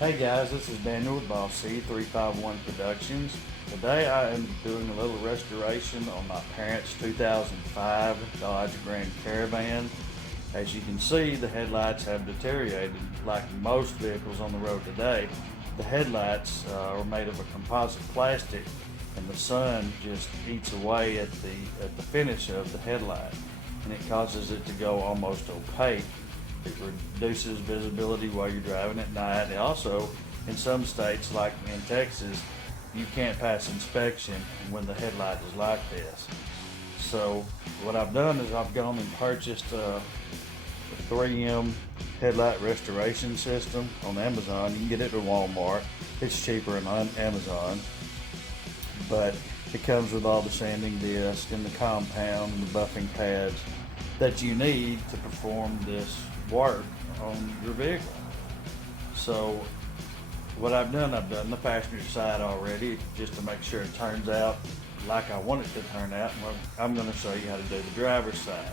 Hey guys, this is Daniel with Boss C351 Productions. Today I am doing a little restoration on my parents' 2005 Dodge Grand Caravan. As you can see, the headlights have deteriorated like most vehicles on the road today. The headlights are made of a composite plastic and the sun just eats away at the finish of the headlight and it causes it to go almost opaque. It reduces visibility while you're driving at night. And also, in some states, like in Texas, you can't pass inspection when the headlight is like this. So what I've done is I've gone and purchased a 3M headlight restoration system on Amazon. You can get it at Walmart. It's cheaper on Amazon, but it comes with all the sanding disc and the compound and the buffing pads that you need to perform this work on your vehicle. So what I've done the passenger side already just to make sure it turns out like I want it to turn out. And I'm going to show you how to do the driver's side.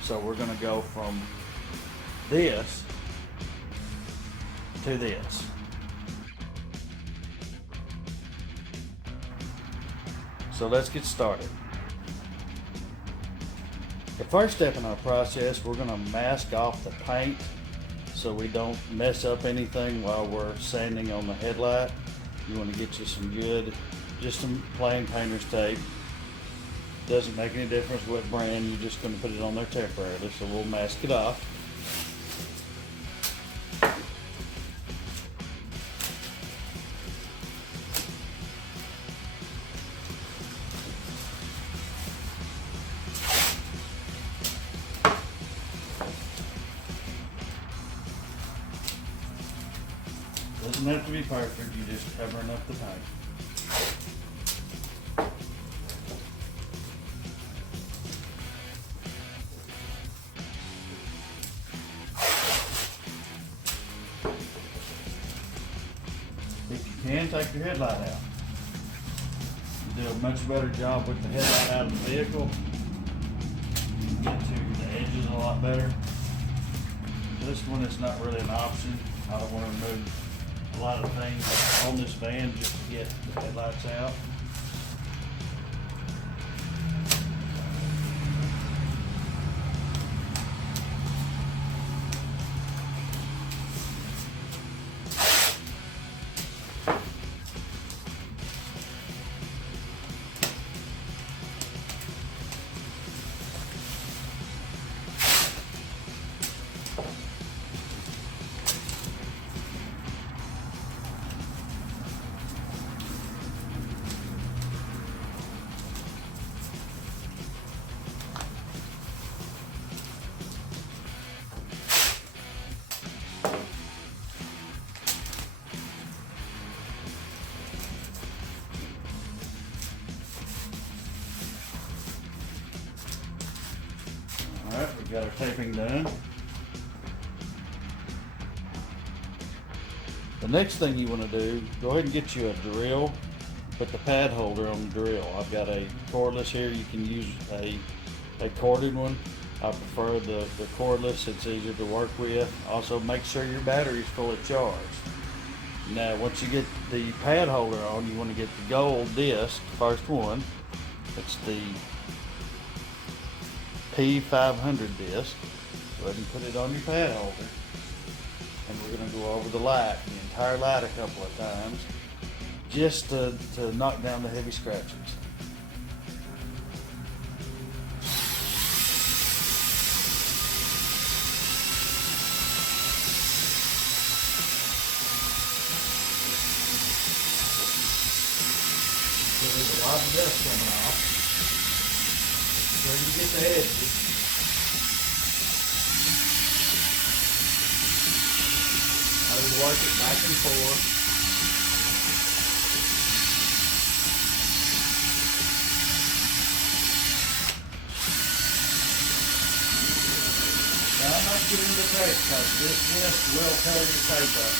So we're going to go from this to this. So let's get started. The first step in our process, we're going to mask off the paint so we don't mess up anything while we're sanding on the headlight. You want to get you just some plain painter's tape. Doesn't make any difference what brand, you're just going to put it on there temporarily, so we'll mask it off. Doesn't have to be perfect, you're just covering up the paint. If you can, take your headlight out. You do a much better job with the headlight out of the vehicle. You can get to the edges a lot better. This one is not really an option. I don't want to remove a lot of things on this van just to get the headlights out. Alright, we've got our taping done. The next thing you want to do, go ahead and get you a drill. Put the pad holder on the drill. I've got a cordless here. You can use a corded one. I prefer the cordless, it's easier to work with. Also make sure your battery's fully charged. Now once you get the pad holder on, you want to get the gold disc, first one. It's the P500 disc. Go ahead and put it on your pad holder. And we're going to go over the entire light a couple of times, just to knock down the heavy scratches. So there's a lot of dust coming off. Where you get the edges. I would work it back and forth. Now I'm not getting the tape because this disc will tear your tape up.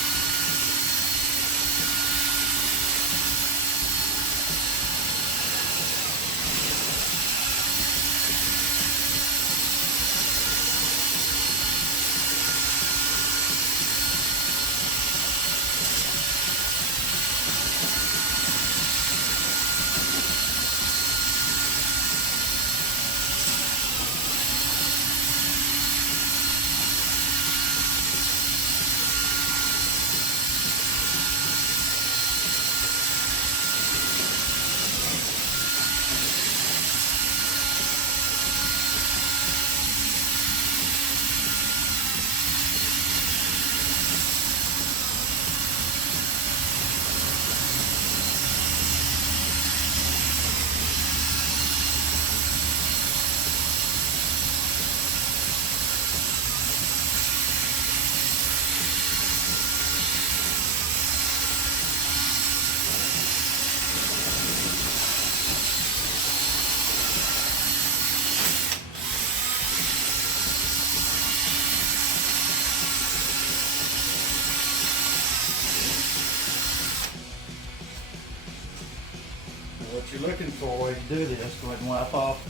what you're looking for when you do this, go ahead and wipe off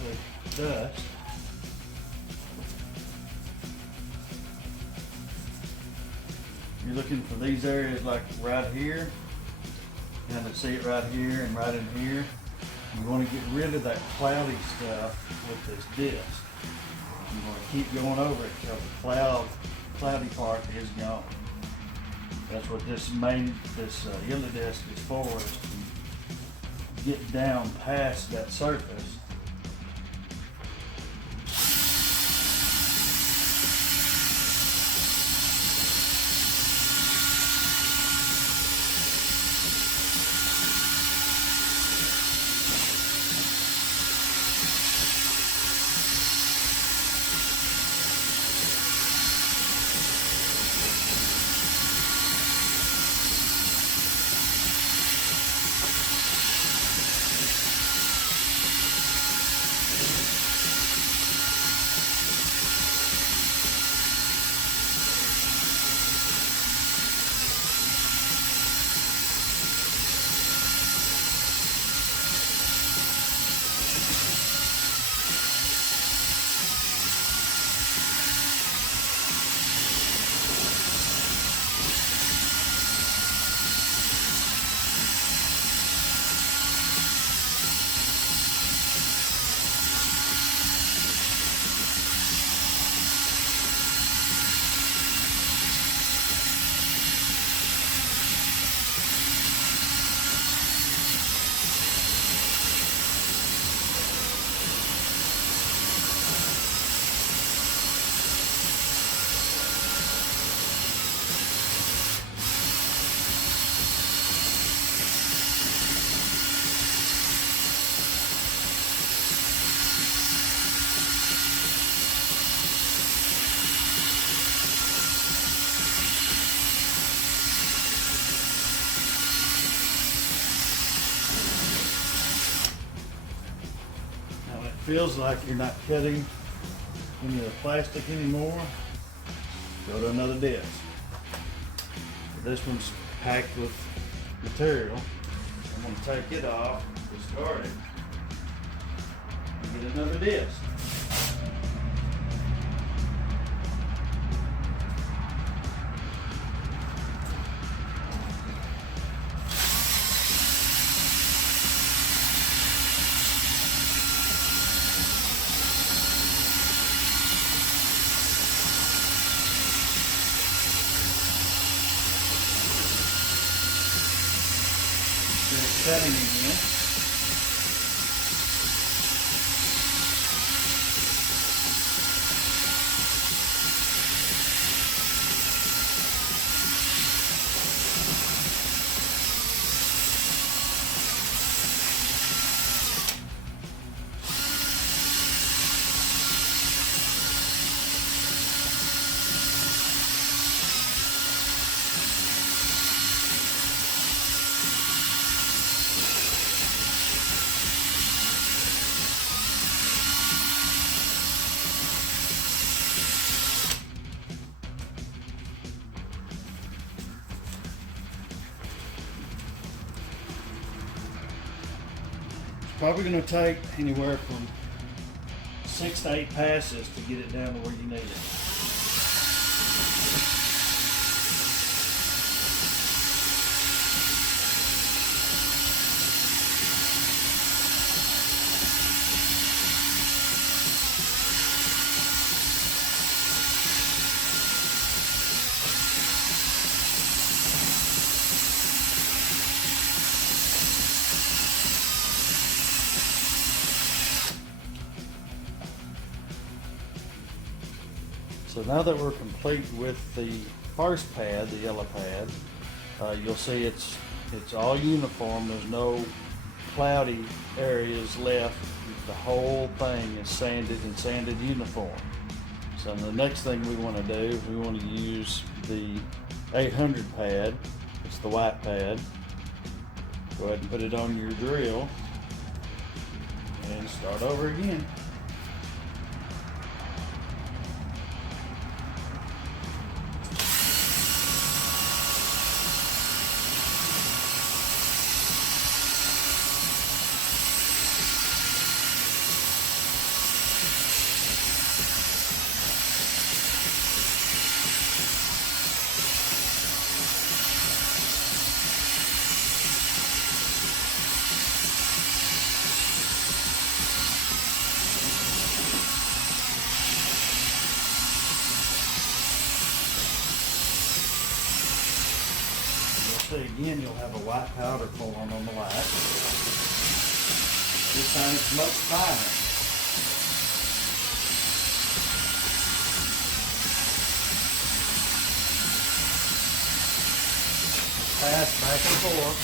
the dust. You're looking for these areas like right here. You kind of see it right here and right in here. You want to get rid of that cloudy stuff with this disc. You want to keep going over it until the cloudy part is gone. That's what this yellow disc is for, is to get down past that surface. Feels like you're not cutting any of the plastic anymore, go to another disc. This one's packed with material. I'm going to take it off, discard it, and get another disc. Cutting again. Probably going to take anywhere from 6 to 8 passes to get it down to where you need it. So now that we're complete with the first pad, the yellow pad, you'll see it's all uniform. There's no cloudy areas left. The whole thing is sanded and sanded uniform. So the next thing we want to do is we want to use the 800 pad. It's the white pad. Go ahead and put it on your drill and start over again. see, again, you'll have a white powder form on the light. This time it's much finer. Pass back and forth.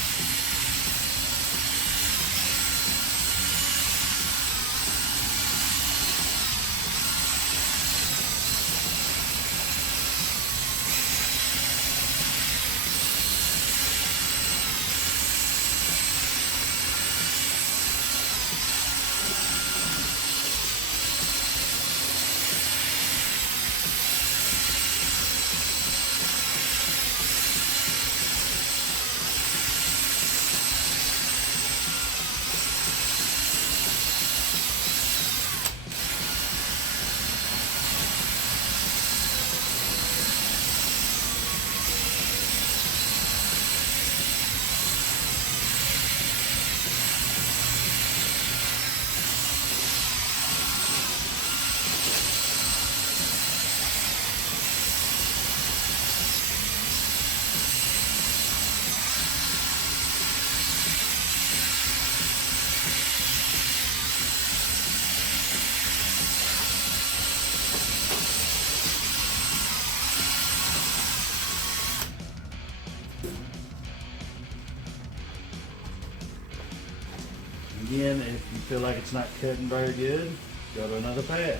Again, if you feel like it's not cutting very good, go to another pad.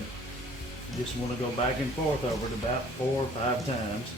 You just want to go back and forth over it about 4 or 5 times.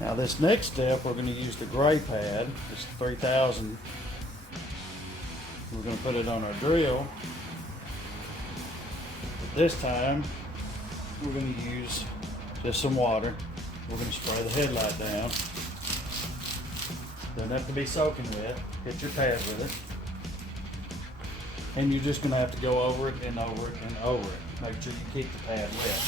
Now this next step, we're going to use the gray pad. It's 3000. We're going to put it on our drill. But this time, we're going to use just some water. We're going to spray the headlight down. Doesn't have to be soaking wet. Hit your pad with it. And you're just going to have to go over it and over it and over it. Make sure you keep the pad wet.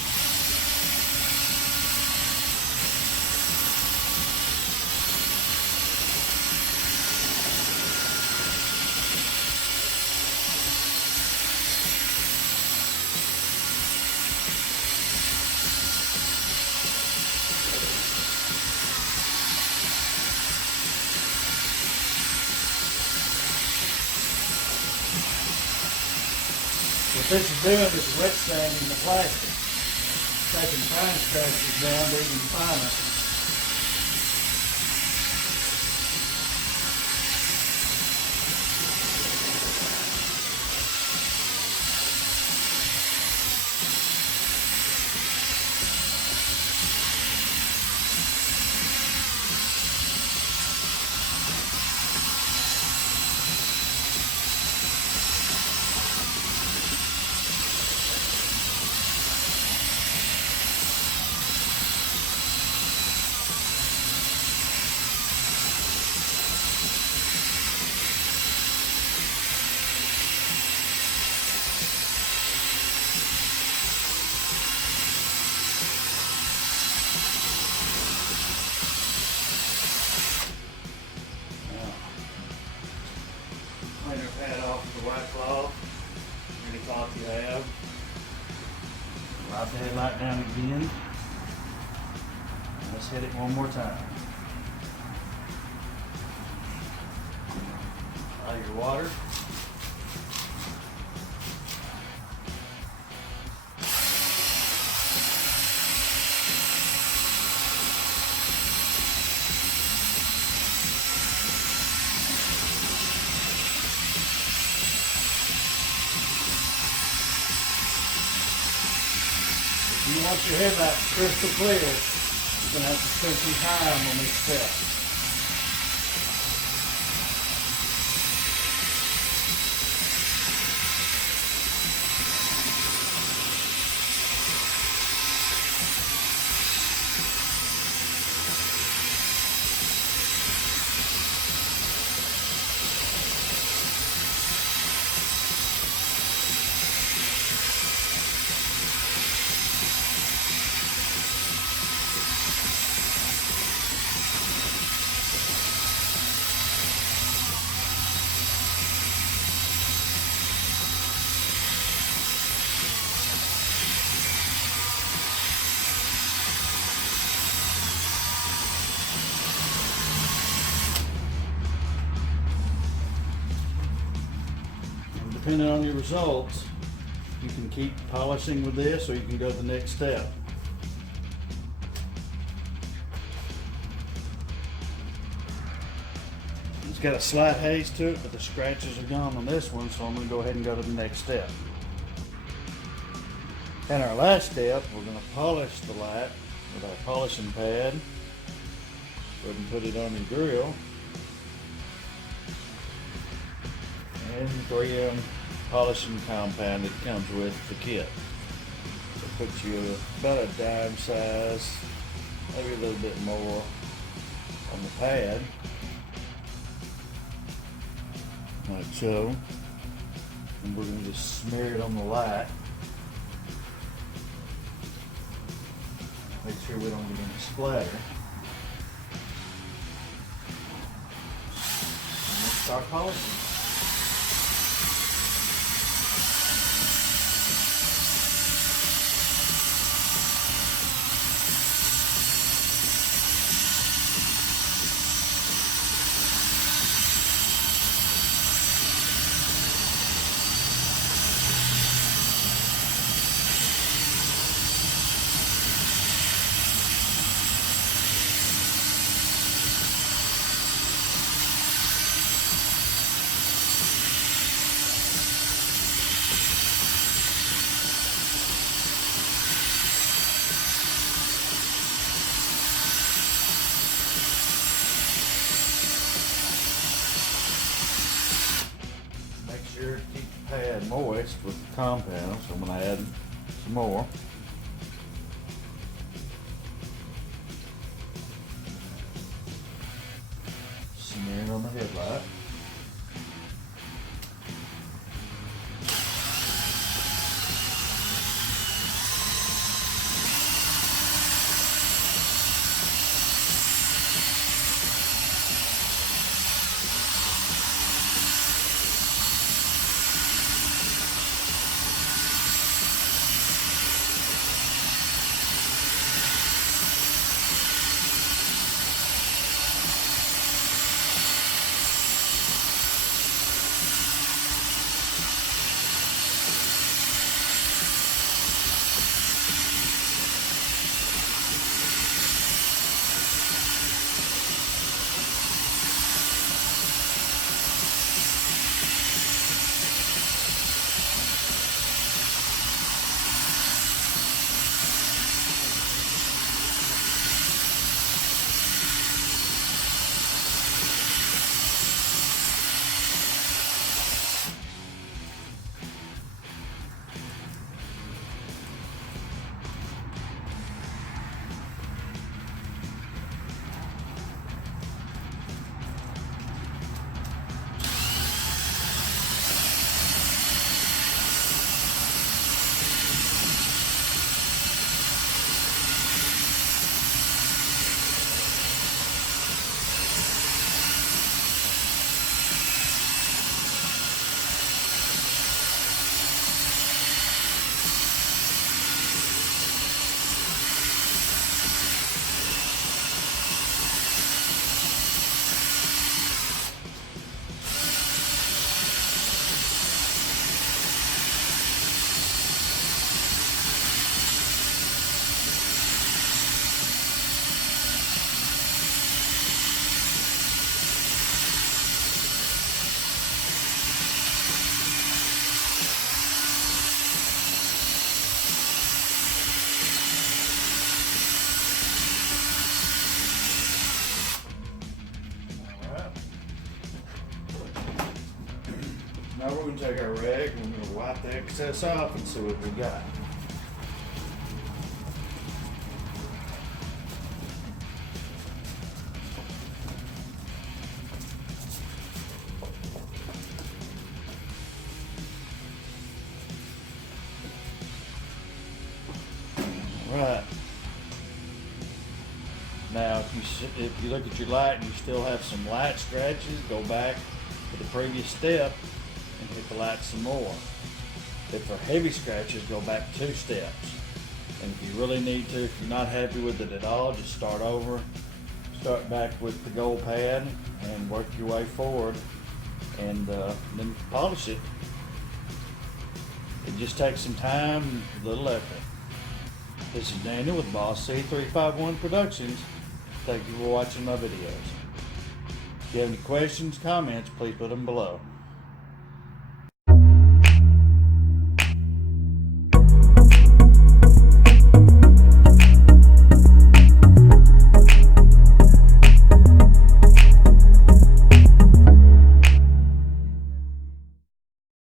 this is doing is wet sanding the plastic, taking fine scratches down to even finer. Clean your pad off with the white cloth, any cloth you have. Wipe the headlight down again. And let's hit it one more time. Apply your water. If you want your headlight crystal clear, you're going to have to spend some time on this step. Depending on your results, you can keep polishing with this or you can go to the next step. It's got a slight haze to it, but the scratches are gone on this one, so I'm going to go ahead and go to the next step. And our last step, we're going to polish the light with our polishing pad. Go ahead and put it on your grill. And 3M polishing compound that comes with the kit. It puts you about a dime size, maybe a little bit more on the pad, like so. And we're going to just smear it on the light. Make sure we don't get any splatter. And let's start polishing. Sure to keep the pad moist with the compound, so I'm going to add some more. Smear it on the headlight. Now we're going to take our rag and we're going to wipe the excess off and see what we got. Right. Now, if you look at your light and you still have some light scratches, go back to the previous step and hit the light some more. If they're heavy scratches, go back 2 steps. And if you really need to, if you're not happy with it at all, just start over. Start back with the gold pad and work your way forward, and then polish it. It just takes some time and a little effort. This is Daniel with Boss C351 Productions. Thank you for watching my videos. If you have any questions, comments, please put them below.